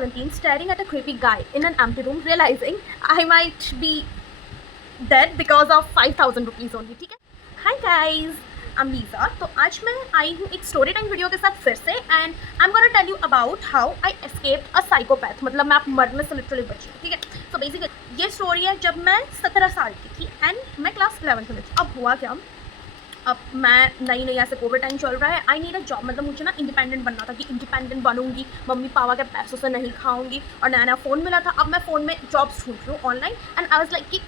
17, staring at a creepy guy in an empty room, realizing I might be dead because of 5,000 rupees only. ठीक है. Hi guys, I'm Lisa. तो आज मैं आई हूँ एक story time video के साथ फिर से and I am gonna tell you about how I escaped a psychopath. मतलब मैं आप मरने से लिटरली बची. ठीक है. तो बेसिकली ये स्टोरी है जब मैं 17 साल की थी एंड मैं क्लास 11th में थी. अब हुआ क्या, अब मैं नई ऐसे कोविड टाइम चल रहा है. I need a job. मतलब मुझे ना इंडिपेंडेंट बनना था कि इंडिपेंडेंट बनूंगी, मम्मी पापा के पैसों से नहीं खाऊंगी. और नया फ़ोन मिला था. अब मैं फ़ोन में जॉब्स ढूंढ रही हूँ online and I was like कि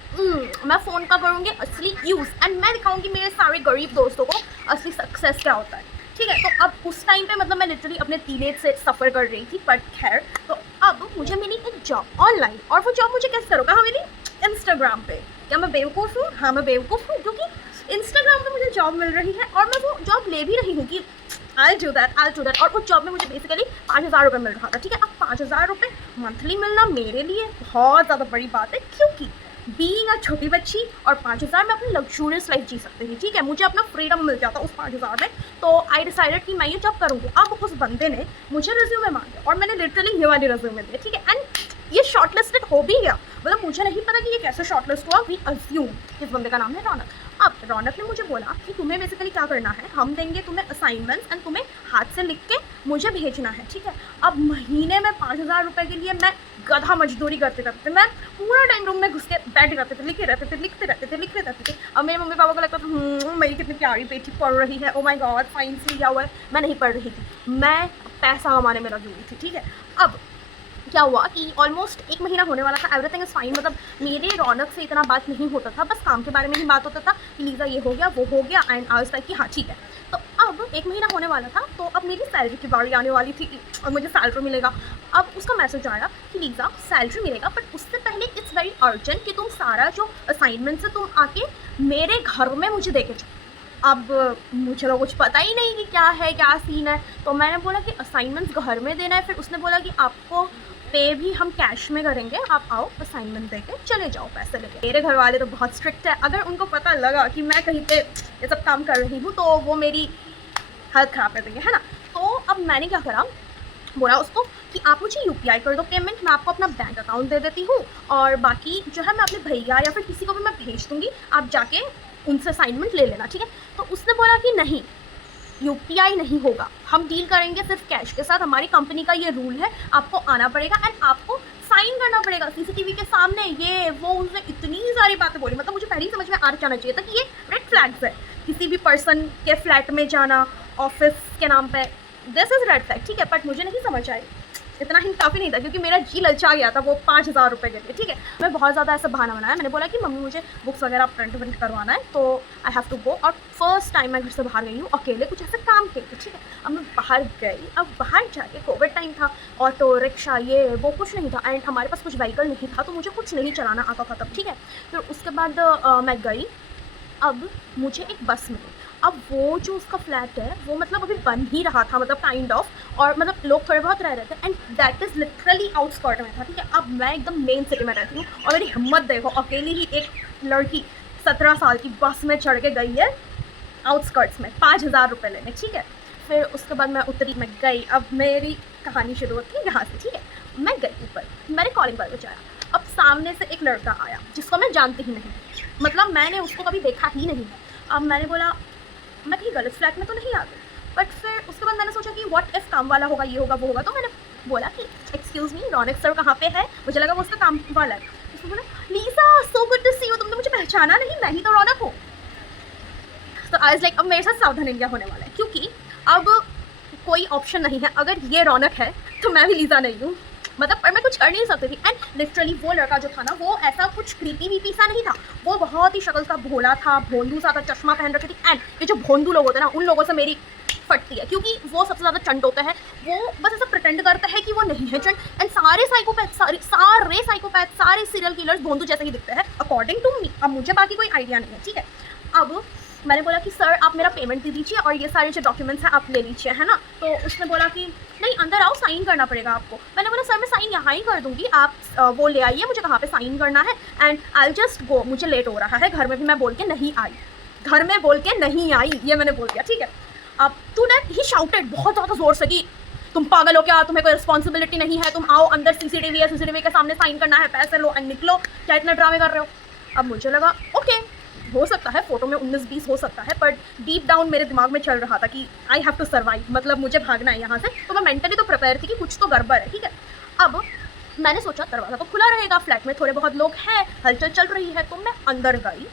मैं फ़ोन का करूँगी असली यूज़ एंड मैं दिखाऊंगी मेरे सारे गरीब दोस्तों को असली सक्सेस क्या होता है. ठीक है. तो अब उस टाइम पे मतलब मैं लिटरली अपने टीनेज से सफ़र कर रही थी. बट खैर, तो अब मुझे मिली एक जॉब ऑनलाइन. और वो जॉब मुझे कैसे रोका? हाँ, मिली इंस्टाग्राम पे. क्या मैं बेवकूफ़ हूँ? हाँ, मैं बेवकूफ़ हूँ क्योंकि इंस्टाग्राम पे मुझे जॉब मिल रही है और मैं वो जॉब ले भी रही हूँ कि I'll do that. और उस जॉब में मुझे बेसिकली 5,000 रुपये मिल रहा था. ठीक है. अब 5,000 रुपये मंथली मिलना मेरे लिए बहुत ज़्यादा बड़ी बात है क्योंकि बीइंग अ छोटी बच्ची और 5,000 में अपनी लग्जूरियस लाइफ जी सकती थी. ठीक है. मुझे अपना फ्रीडम मिल जाता उस 5,000 में. तो आई डिसाइडेड कि मैं ये जॉब करूँगी. अब उस बंदे ने मुझे रिज्यूमे मांगे और मैंने लिटरली ये वाली रिज्यूमे दिए. ठीक है. एंड ये शॉर्टलिस्टेड हो भी गया. मतलब मुझे नहीं पता कि ये कैसे शॉर्टलिस्ट हुआ. वी अज्यूम इस बंदे का नाम है रौनक. अब रौनक ने मुझे बोला कि तुम्हें बेसिकली क्या करना है, हम देंगे तुम्हें असाइनमेंट्स एंड तुम्हें हाथ से लिख के मुझे भेजना है. ठीक है. अब महीने में 5,000 रुपये के लिए मैं गधा मजदूरी करते करते मैं पूरा टाइम रूम में घुस के बैठे रहते थे, लिखते रहते थे. अब मेरे मम्मी पापा को लगता था मेरी कितनी प्यारी बेटी पढ़ रही है. ओ माय गॉड, फाइन सी लिया हुआ है. मैं नहीं पढ़ रही थी, मैं पैसा कमाने में लगी हुई थी. ठीक है. अब क्या हुआ कि ऑलमोस्ट 1 महीना होने वाला था. Everything is fine. मतलब मेरे रौनक से इतना बात नहीं होता था, बस काम के बारे में ही बात होता था कि लीज़ा ये हो गया वो हो गया एंड आई वाज लाइक कि हाँ ठीक है. तो अब 1 महीना होने वाला था. तो अब मेरी सैलरी की बारी आने वाली थी और मुझे सैलरी मिलेगा. अब उसका मैसेज आया कि लीज़ा सैलरी मिलेगा बट उससे पहले इट्स वेरी अर्जेंट कि तुम सारा जो असाइनमेंट्स है तुम आके मेरे घर में मुझे दे के जाओ. अब मुझे तो कुछ पता ही नहीं कि क्या है क्या सीन है. तो मैंने बोला कि असाइनमेंट्स घर में देना है. फिर उसने बोला कि आपको पे भी हम कैश में करेंगे, आप आओ असाइनमेंट दे के चले जाओ पैसे लेके. मेरे घर वाले तो बहुत स्ट्रिक्ट है. अगर उनको पता लगा कि मैं कहीं पे ये सब काम कर रही हूँ तो वो मेरी हालत ख़राब कर देंगे, है ना. तो अब मैंने क्या करा, बोला उसको कि आप मुझे यूपीआई कर दो पेमेंट, मैं आपको अपना बैंक अकाउंट दे देती हूँ और बाकी जो है मैं अपने भैया या फिर किसी को भी मैं भेज दूँगी, आप जाके उनसे असाइनमेंट ले लेना. ठीक है. तो उसने बोला कि नहीं, यूपीआई नहीं होगा, हम डील करेंगे सिर्फ कैश के साथ. हमारी कंपनी का ये रूल है, आपको आना पड़ेगा एंड आपको साइन करना पड़ेगा सीसीटीवी के सामने. ये वो उसने इतनी सारी बातें बोली. मतलब मुझे पहले ही समझ में आ जाना चाहिए था कि ये रेड फ्लैग्स है. किसी भी पर्सन के फ्लैट में जाना ऑफिस के नाम पे, दिस इज़ रेड फ्लैग. ठीक है. बट मुझे नहीं समझ आई. इतना ही काफ़ी नहीं था क्योंकि मेरा जी ललचा गया था वो 5,000 रुपये के लिए. ठीक है. मैं बहुत ज़्यादा ऐसा बहाना बनाया. मैंने बोला कि मम्मी मुझे बुक्स वगैरह प्रिंट करवाना है तो आई हैव टू गो. और फर्स्ट टाइम मैं घर से बाहर गई हूँ अकेले कुछ ऐसे काम के लिए. ठीक है. अब मैं बाहर गई. अब बाहर जाके कोविड टाइम था, ऑटो रिक्शा ये वो कुछ नहीं था एंड हमारे पास कुछ व्हीकल नहीं था तो मुझे कुछ नहीं चलाना आता था तब. ठीक है. फिर उसके बाद मैं गई. अब मुझे एक बस मिली. अब वो जो उसका फ्लैट है वो मतलब अभी बन ही रहा था, मतलब काइंड ऑफ. और मतलब लोग थोड़े बहुत रह रहे थे and that is literally outskirt में था. ठीक है. अब मैं एकदम मेन सिटी में रहती हूँ और मेरी हिम्मत देखो, अकेली ही एक लड़की 17 साल की बस में चढ़ के गई है आउटस्कर्ट्स में 5,000 रुपये लेने. ठीक है. फिर उसके बाद मैं उतरी, मैं गई. अब मेरी कहानी शुरू होती है यहाँ से. ठीक है. मैं गई ऊपर, मैंने कॉलिंग बेल बजाया. अब सामने से एक लड़का आया जिसको मैं जानती ही नहीं, मतलब मैंने उसको कभी देखा ही नहीं. अब मैंने बोला मैं कहीं गलत फ्लैट में तो नहीं आ गई. बट फिर उसके बाद मैंने सोचा कि व्हाट इफ़ काम वाला होगा, ये होगा वो होगा. तो मैंने बोला कि एक्सक्यूज़ मी, रौनक सर कहाँ पे है. मुझे लगा वो उसका काम वाला है. उसने बोला Lisa so good to see you, तुमने मुझे पहचाना नहीं, मैं ही तो रौनक हूँ. तो आई वाज लाइक अब मेरे साथ सावधान इंडिया होने वाला है क्योंकि अब कोई ऑप्शन नहीं है. अगर ये रौनक है तो मैं भी लीजा नहीं हूँ. मतलब पर मैं कुछ कर नहीं सकती थी. एंड लिटरली वो लड़का जो था ना वो ऐसा कुछ क्रीपी वीपी सा नहीं था. वो बहुत ही शक्ल का भोला था, भोंदू सा था, चश्मा पहन रखी थी. एंड ये जो भोंदू लोग होते हैं ना उन लोगों से मेरी फटती है क्योंकि वो सबसे ज़्यादा चंट होते हैं. वो बस ऐसा प्रिटेंड करते हैं कि वो नहीं है चंट. एंड सारे साइकोपैथ सारे सीरियल किलर्स भोंदू जैसे ही दिखते हैं अकॉर्डिंग टू मी. अब मुझे बाकी कोई आइडिया नहीं है. ठीक है. अब मैंने बोला कि सर आप मेरा पेमेंट दे दीजिए और ये सारे जो डॉक्यूमेंट्स हैं आप ले लीजिए, है ना. तो उसने बोला कि नहीं अंदर आओ, साइन करना पड़ेगा आपको. मैंने बोला सर मैं साइन यहाँ ही कर दूँगी, आप वो ले आइए, मुझे कहाँ पे साइन करना है एंड आई जस्ट गो, मुझे लेट हो रहा है. घर में भी मैं बोल के नहीं आई, ये मैंने बोल दिया. ठीक है. अब टू दैट ही शाउटेड बहुत ज़्यादा ज़ोर से कि तुम पागल हो क्या, तुम्हें कोई रिस्पॉन्सिबिलिटी नहीं है, तुम आओ अंदर, सीसीटीवी है, सीसीटीवी के सामने साइन करना है, पैसे लो एंड निकलो, क्या इतना ड्रामे कर रहे हो। अब मुझे लगा ओके, हो सकता है फ़ोटो में 19-20 हो सकता है, बट डीप डाउन मेरे दिमाग में चल रहा था कि आई हैव टू सर्वाइव, मतलब मुझे भागना है यहाँ से। तो मैं मेंटली तो प्रिपेयर थी कि कुछ तो गड़बड़ है, ठीक है। अब मैंने सोचा दरवाज़ा तो खुला रहेगा, फ्लैट में थोड़े बहुत लोग हैं, हलचल चल रही है, तो मैं अंदर गई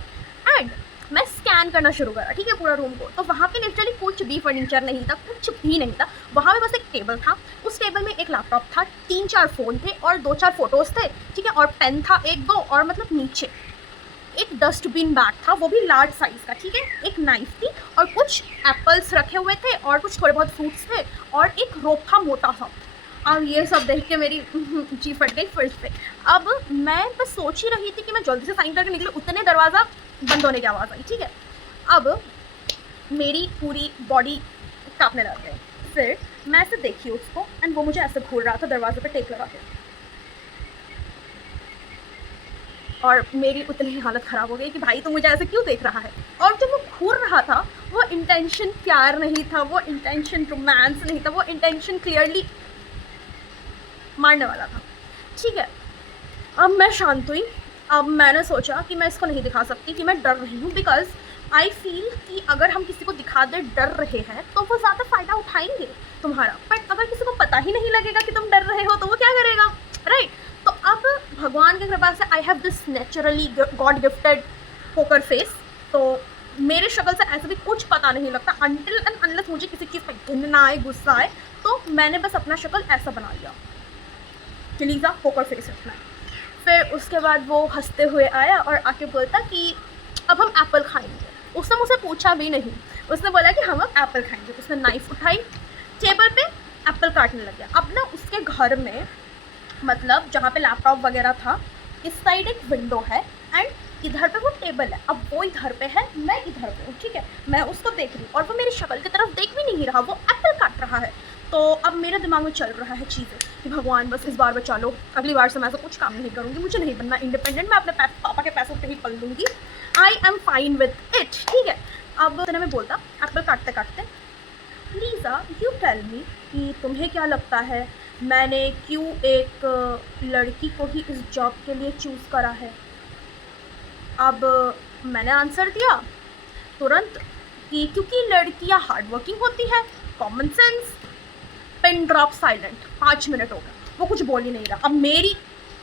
एंड मैं स्कैन करना शुरू करा, ठीक है, पूरा रूम को। तो वहाँ पे लिटरली कुछ भी फर्नीचर नहीं था, कुछ भी नहीं था। वहाँ पे बस एक टेबल था, उस टेबल में एक लैपटॉप था, 3-4 फ़ोन थे और 2-4 फ़ोटोज़ थे, ठीक है, और पेन था 1-2, और मतलब नीचे एक डस्टबिन बैग था, वो भी लार्ज साइज़ का, ठीक है, एक नाइफ थी और कुछ एप्पल्स रखे हुए थे और कुछ थोड़े बहुत फ्रूट्स थे और एक रोप था मोटा सा। अब ये सब देख के मेरी जी फट गई फिर से। अब मैं बस सोच ही रही थी कि मैं जल्दी से साइन करके निकलूँ, उतने दरवाज़ा बंद होने की आवाज़ आई, ठीक है। अब मेरी पूरी बॉडी कांपने लग गई। फिर मैं ऐसे देखी उसको एंड वो मुझे ऐसे घूर रहा था दरवाजे पे टेक लगा के, और मेरी उतनी ही हालत ख़राब हो गई कि भाई तू मुझे ऐसे क्यों देख रहा है। और जब वो घूर रहा था वो इंटेंशन प्यार नहीं था, वो इंटेंशन रोमांस नहीं था, वो इंटेंशन क्लियरली मारने वाला था, ठीक है। अब मैं शांत हुई। अब मैंने सोचा कि मैं इसको नहीं दिखा सकती कि मैं डर रही हूँ, बिकॉज आई फील कि अगर हम किसी को दिखा दे डर रहे हैं तो वो ज़्यादा फ़ायदा उठाएंगे तुम्हारा, बट अगर किसी को पता ही नहीं लगेगा कि तुम डर रहे हो तो वो क्या करेगा, राइट। तो अब भगवान की कृपा से I have this naturally God gifted poker face, तो मेरे शक्ल से ऐसे भी कुछ पता नहीं लगता अनटिल एंड अनलेस मुझे किसी चीज़ पर घिन ना आए, गुस्सा आए। तो मैंने बस अपना शक्ल ऐसा बना लिया कि लीज़ा पोकर फेस रखना है। फिर उसके बाद वो हंसते हुए आया और आके बोलता कि अब हम एप्पल खाएंगे। उसने मुझसे पूछा भी नहीं, उसने बोला कि हम अब एप्पल खाएंगे। उसने नाइफ़ उठाई, टेबल पे एप्पल काटने लग गया। अब ना उसके घर में, मतलब जहाँ पे लैपटॉप वगैरह था, इस साइड एक विंडो है एंड इधर पे वो टेबल है। अब वो इधर पे है, मैं इधर पे हूँ, ठीक है। मैं उसको देख रही हूँ और वो मेरी शक्ल की तरफ देख भी नहीं रहा, वो एप्पल काट रहा है। तो अब मेरे दिमाग में चल रहा है चीज़ें कि भगवान बस इस बार बचा लो, अगली बार से मैं ऐसा कुछ काम नहीं करूँगी, मुझे नहीं बनना इंडिपेंडेंट, मैं अपने पापा के पैसों पे ही पल लूँगी, I am fine with it, ठीक है। अब मैं बोलता एप्पल काटते काटते, लीज़ा यू टेल मी कि तुम्हें क्या लगता है मैंने क्यों एक लड़की को ही इस जॉब के लिए चूज़ करा है। अब मैंने आंसर दिया तुरंत कि क्योंकि लड़कियां हार्ड वर्किंग होती है, common sense. Pin drop silent. 5 minute हो गए, वो कुछ बोल ही नहीं रहा। अब मेरी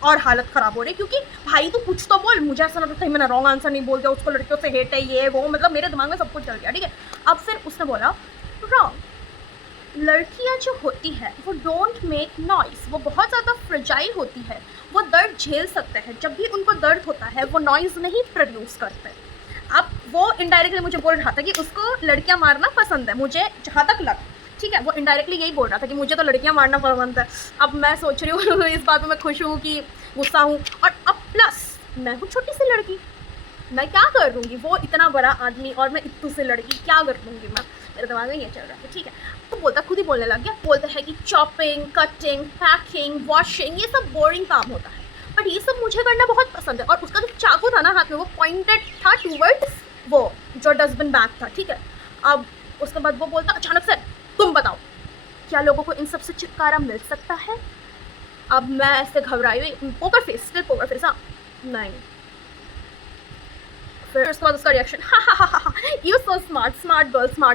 और हालत ख़राब हो रही, क्योंकि भाई तू कुछ तो बोल। मुझे ऐसा लगता है मैंने रॉन्ग आंसर नहीं बोल दिया, उसको लड़कियों से हेट है ये वो, मतलब मेरे दिमाग में सब कुछ चल गया, ठीक है। अब फिर उसने बोला रॉन्ग, लड़कियां जो होती है वो डोंट मेक नॉइज़, वो बहुत ज़्यादा फ्रेजाइल होती है, वो दर्द झेल सकते हैं, जब भी उनको दर्द होता है वो नॉइज़ नहीं प्रोड्यूस करते। अब वो इनडायरेक्टली मुझे बोल रहा था कि उसको लड़कियां मारना पसंद है, मुझे जहाँ तक लगा, ठीक है। वो इनडायरेक्टली यही बोल रहा था कि मुझे तो लड़कियां मारना पसंद है। अब मैं सोच रही हूँ इस बात में मैं खुश हूँ कि गुस्सा हूँ, और अब प्लस मैं हूँ छोटी सी लड़की, मैं क्या कर लूँगी, वो इतना बड़ा आदमी और मैं इतनी सी लड़की, क्या कर लूँगी मैं, मेरे दिमाग में ये चल रहा था, ठीक है। तो बोलता खुद ही बोलने लग गया, बोलता है कि चॉपिंग, कटिंग, पैकिंग, वॉशिंग, ये सब बोरिंग काम होता है, बट ये सब मुझे करना बहुत पसंद है। और उसका जो चाकू था ना हाथ में, वो पॉइंटेड था टूवर्ड्स वो जो डस्टबिन बैग था, ठीक है। अब उसके बाद वो बोलता अचानक से, तुम बताओ क्या लोगों को इन सब से छुटकारा मिल सकता है। अब मैं ऐसे घबराई हुई, poker face, still poker face, हाँ नहीं। फिर उसके बाद उसका रिएक्शन, हा you so smart, smart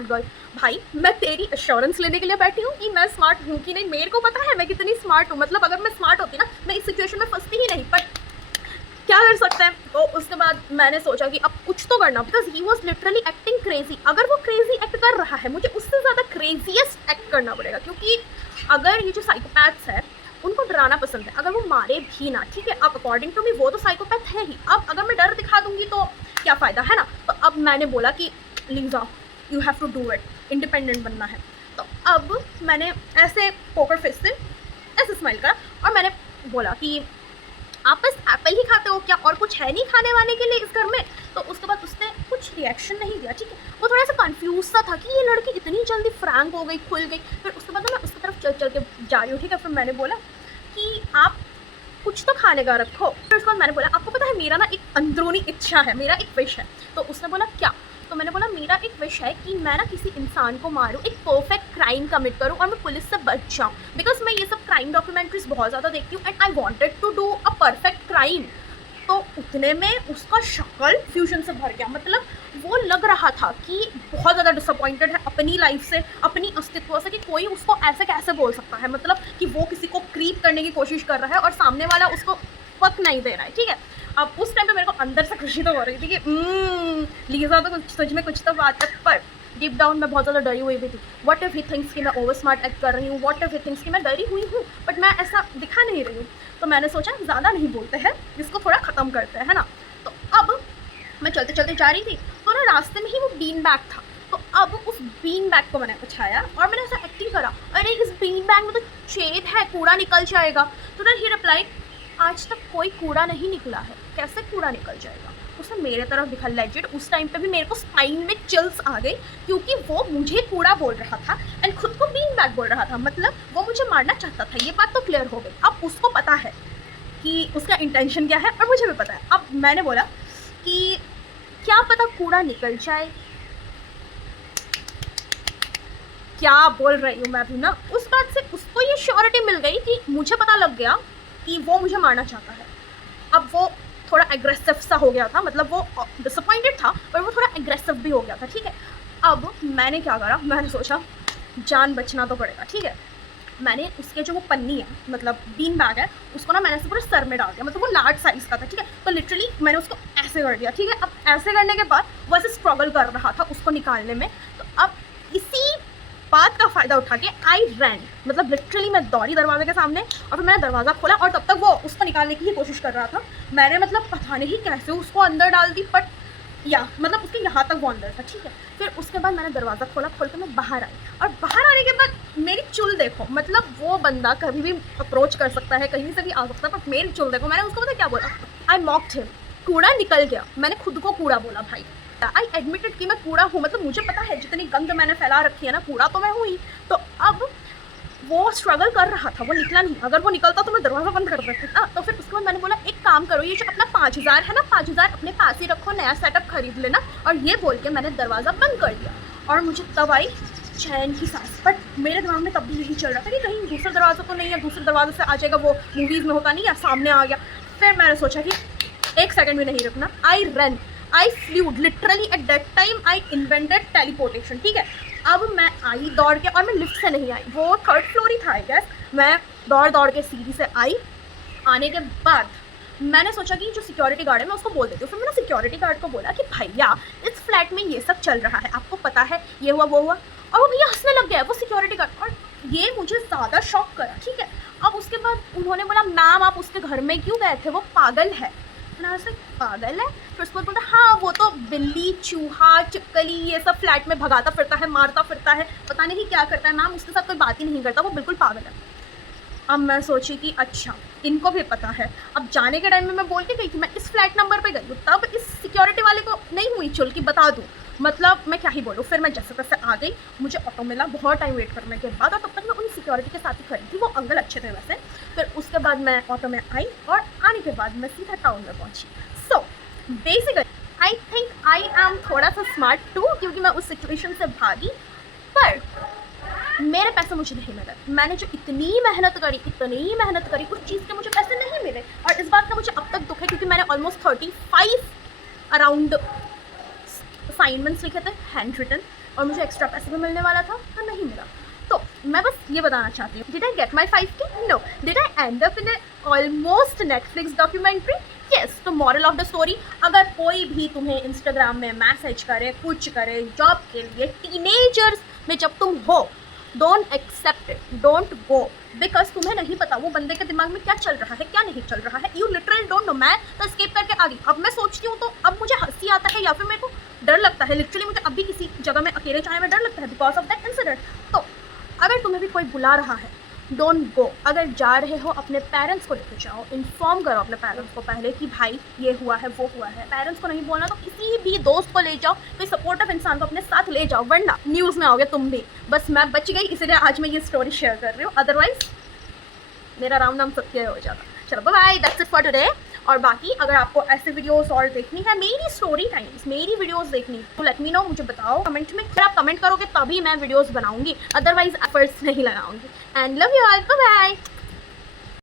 girl. भाई मैं तेरी एश्योरेंस लेने के लिए बैठी हूँ कि मैं स्मार्ट हूँ कि नहीं, मेरे को पता है मैं कितनी स्मार्ट हूँ, मतलब अगर मैं स्मार्ट होती ना मैं इस सिचुएशन में फंसती ही नहीं, बट क्या कर सकते हैं। तो उसके बाद मैंने सोचा कि अब कुछ तो करना, because he was literally acting crazy. अगर वो क्रेजी एक्ट कर रहा है, मुझे उससे ज़्यादा क्रेजीएस्ट एक्ट करना पड़ेगा, क्योंकि अगर ये जो साइकोपैथ्स है उनको डराना पसंद है, अगर वो मारे भी ना, ठीक है। अब अकॉर्डिंग टू मी वो तो साइकोपैथ है ही, अब अगर मैं डर दिखा दूंगी तो क्या फ़ायदा है ना। तो अब मैंने बोला कि Lisa you have to do it, independent बनना है। तो अब मैंने ऐसे पोकर फेस से ऐसे स्माइल करा और मैंने बोला कि आप बस एप्पल ही खाते हो क्या, और कुछ है नहीं खाने वाने के लिए इस घर में। तो उसके बाद उसने कुछ रिएक्शन नहीं दिया, ठीक है। वो थोड़ा सा कंफ्यूज सा था कि ये लड़की इतनी जल्दी फ्रैंक हो गई, खुल गई। फिर उसके बाद मैं उसकी तरफ चल चल के जा रही हूँ, ठीक है। फिर मैंने बोला कि आप कुछ तो खाने का रखो। फिर उसके बाद मैंने बोला आपको पता है मेरा ना एक अंदरूनी इच्छा है, मेरा एक विश है। तो उसने बोला क्या। तो मैंने बोला मेरा एक विश है कि मैं ना किसी इंसान को मारूं, एक परफेक्ट क्राइम कमिट करूं और मैं पुलिस से बच जाऊं, बिकॉज मैं ये सब क्राइम डॉक्यूमेंट्रीज बहुत ज़्यादा देखती हूँ and I wanted to do a perfect crime. तो उतने में उसका शक्ल फ्यूजन से भर गया, मतलब वो लग रहा था कि बहुत ज़्यादा डिसअपॉइंटेड है अपनी लाइफ से, अपनी अस्तित्व से, कि कोई उसको ऐसे कैसे बोल सकता है, मतलब कि वो किसी को क्रीप करने की कोशिश कर रहा है और सामने वाला उसको पक नहीं दे रहा है, ठीक है। अब उस टाइम पे मेरे को अंदर से खुशी तो हो रही थी कि लीजा तो कुछ सच में कुछ तो बात है, पर डीप डाउन मैं बहुत ज़्यादा डरी हुई भी थी। व्हाट इफ ही थिंक्स कि मैं ओवर स्मार्ट एक्ट कर रही हूँ, व्हाट इफ ही थिंक्स कि मैं डरी हुई हूँ, बट मैं ऐसा दिखा नहीं रही हूँ। तो मैंने सोचा ज़्यादा नहीं बोलते हैं, इसको थोड़ा ख़त्म करते हैं, है ना। तो अब मैं चलते चलते जा रही थी, तो ना रास्ते में ही वो बीन बैग था, तो अब उस बीन बैग को मैंने उठाया और मैंने ऐसा एक्टिंग करा, अरे इस बीन बैग में तो छेद है, कूड़ा निकल जाएगा। तो ना ही रिप्लाई, आज तक कोई कूड़ा नहीं निकला है, कैसे कूड़ा निकल जाएगा। उसने मेरे तरफ दिखा, लेजिट उस टाइम पे भी मेरे को स्पाइन में चिल्स आ गई, क्योंकि वो मुझे कूड़ा बोल रहा था एंड खुद को बीन बैग बोल रहा था, मतलब वो मुझे मारना चाहता था। ये बात तो क्लियर हो गई। अब उसको पता है कि उसका इंटेंशन क्या है और मुझे भी पता है। अब मैंने बोला कि क्या पता कूड़ा निकल जाए। क्या बोल रही हूँ मैं भी ना। उस बात से उसको ये श्योरिटी मिल गई कि मुझे पता लग गया कि वो मुझे मारना चाहता है। अब वो थोड़ा एग्रेसिव सा हो गया था, मतलब वो डिसअपॉइंटेड था पर वो थोड़ा एग्रेसिव भी हो गया था, ठीक है। अब मैंने क्या करा, मैंने सोचा जान बचना तो पड़ेगा, ठीक है। मैंने उसके जो वो पन्नी है, मतलब बीन बैग है, उसको ना मैंने ऐसे पूरे सर में डाल दिया, मतलब वो लार्ज साइज़ का था, ठीक है। तो लिटरली मैंने उसको ऐसे कर दिया, ठीक है। अब ऐसे करने के बाद वो ऐसे स्ट्रगल कर रहा था उसको निकालने में। तो अब इसी बात का फ़ायदा उठा के आई रैन, मतलब लिटरली मैं दौड़ी दरवाजे के सामने और फिर मैंने दरवाज़ा खोला और तब तक वो उसको निकालने की ही कोशिश कर रहा था। मैंने मतलब पता नहीं कैसे उसको अंदर डाल दी, बट या मतलब उसके यहाँ तक वो अंदर था, ठीक है। फिर उसके बाद मैंने दरवाज़ा खोला, खोल के मैं बाहर आई और बाहर आने के बाद मेरी चुल देखो, मतलब वो बंदा कभी भी अप्रोच कर सकता है, कहीं से भी आ सकता है, पर मेरी चुल देखो। मैंने उसको पता क्या बोला, आई मॉक्ड हिम, कूड़ा निकल गया। मैंने खुद को कूड़ा बोला भाई। आई एडमिटेड कि मैं कूड़ा हूँ, मतलब मुझे पता है जितनी गंद मैंने फैला रखी है ना, कूड़ा तो मैं हूँ ही। तो अब वो स्ट्रगल कर रहा था, वो निकला नहीं। अगर वो निकलता तो मैं दरवाज़ा बंद कर देती ना। तो फिर उसके बाद मैंने बोला एक काम करो, ये जो अपना 5000 है ना, 5000 अपने पास ही रखो, नया सेटअप खरीद लेना। और ये बोल के मैंने दरवाज़ा बंद कर दिया और मुझे तब आई चैन की सांस। बट मेरे दिमाग में तब भी यही चल रहा था कि कहीं दूसरा दरवाज़ा तो नहीं है, दूसरे दरवाजे से आ जाएगा, वो मूवीज़ में होता नहीं है, सामने आ गया। फिर मैंने सोचा कि एक सेकंड भी नहीं रुकना, I run, I fluid, literally at that time I invented teleportation, ठीक है। अब मैं आई दौड़ के, और मैं लिफ्ट से नहीं आई, वो 3rd फ्लोर ही था आई गेस। मैं दौड़ दौड़ के सीढ़ी से आई। आने के बाद मैंने सोचा कि जो सिक्योरिटी गार्ड है मैं उसको बोल देती हूँ। फिर मैंने सिक्योरिटी गार्ड को बोला कि भैया इस फ्लैट में ये सब चल रहा है, आपको पता है, ये हुआ वो हुआ। और वो भैया हंसने लग गया, वो सिक्योरिटी गार्ड, और ये मुझे ज़्यादा शॉक करा, ठीक है। अब उसके बाद उन्होंने बोला मैम आप उसके घर में क्यों गए थे, वो पागल है। मैंने ऐसे पागल है? फिर उसके बाद बोलता हाँ वो तो बिल्ली चूहा चिपकली ये सब फ्लैट में भगाता फिरता है, मारता फिरता है, पता नहीं क्या करता है मैम, उसके साथ कोई बात ही नहीं करता, वो बिल्कुल पागल है। अब मैं सोची कि अच्छा इनको भी पता है। अब जाने के टाइम में मैं बोल के गई कि मैं इस फ्लैट नंबर पे गई हूँ, तब इस सिक्योरिटी वाले को नहीं हुई चुल कि बता दूँ, मतलब मैं क्या ही बोलूँ। फिर मैं जैसे तैसे आ गई, मुझे ऑटो मिला बहुत टाइम वेट करने के बाद, और तब तक मैं उन सिक्योरिटी के साथ ही खड़ी थी, वो अंकल अच्छे थे वैसे। फिर उसके बाद मैं ऑटो में आई और आने के बाद मैं सीधा टाउन में पहुँची। So basically I think I am थोड़ा सा स्मार्ट टू, क्योंकि मैं उस सिचुएशन से भागी, पर मेरे पैसे मुझे नहीं मिले। मैंने जो इतनी मेहनत करी उस चीज़ के मुझे पैसे नहीं मिले, और इस बात का मुझे अब तक दुख है, क्योंकि मैंने ऑलमोस्ट 35 अराउंड असाइनमेंट्स लिखे थे हैंड रिटन, और मुझे एक्स्ट्रा पैसे भी मिलने वाला था पर नहीं मिला। तो मैं बस ये बताना चाहती हूँ, did I get my 5K? No. Did I end up in a almost Netflix documentary? Yes. तो मॉरल ऑफ द स्टोरी, अगर कोई भी तुम्हें इंस्टाग्राम में मैसेज करे, कुछ करे जॉब के लिए, टीनेजर्स में जब तुम हो, don't accept it, don't go, because तुम्हें नहीं पता वो बंदे के दिमाग में क्या चल रहा है, क्या नहीं चल रहा है। You literally don't know. मैं तो एस्केप करके आ गई। अब मैं सोचती हूँ तो अब मुझे हंसी आता है या फिर मेरे को डर लगता है। लिटरली मुझे अभी किसी जगह में अकेले जाने में डर लगता है बिकॉज ऑफ दैट इंसिडेंट। तो अगर तुम्हें भी कोई बुला रहा है, डोंट गो। अगर जा रहे हो अपने पेरेंट्स को लेकर जाओ, इन्फॉर्म करो अपने पेरेंट्स को पहले कि भाई ये हुआ है वो हुआ है। पेरेंट्स को नहीं बोलना तो किसी भी दोस्त को ले जाओ, कोई सपोर्टिव इंसान को अपने साथ ले जाओ, वरना न्यूज़ में आओगे तुम भी। बस मैं बच गई इसलिए आज मैं ये स्टोरी शेयर कर रही हूँ, अदरवाइज मेरा राम नाम सत्य हो जाता। चलो bye, that's it for today. और बाकी अगर आपको ऐसे वीडियोस और देखनी है, मेरी स्टोरी टाइम्स, मेरी वीडियोस देखनी, तो लेट मी नो, मुझे बताओ कमेंट में। अगर आप कमेंट करोगे तभी मैं वीडियोस बनाऊंगी, अदरवाइज एफर्ट्स नहीं लगाऊंगी। And love you all, bye bye.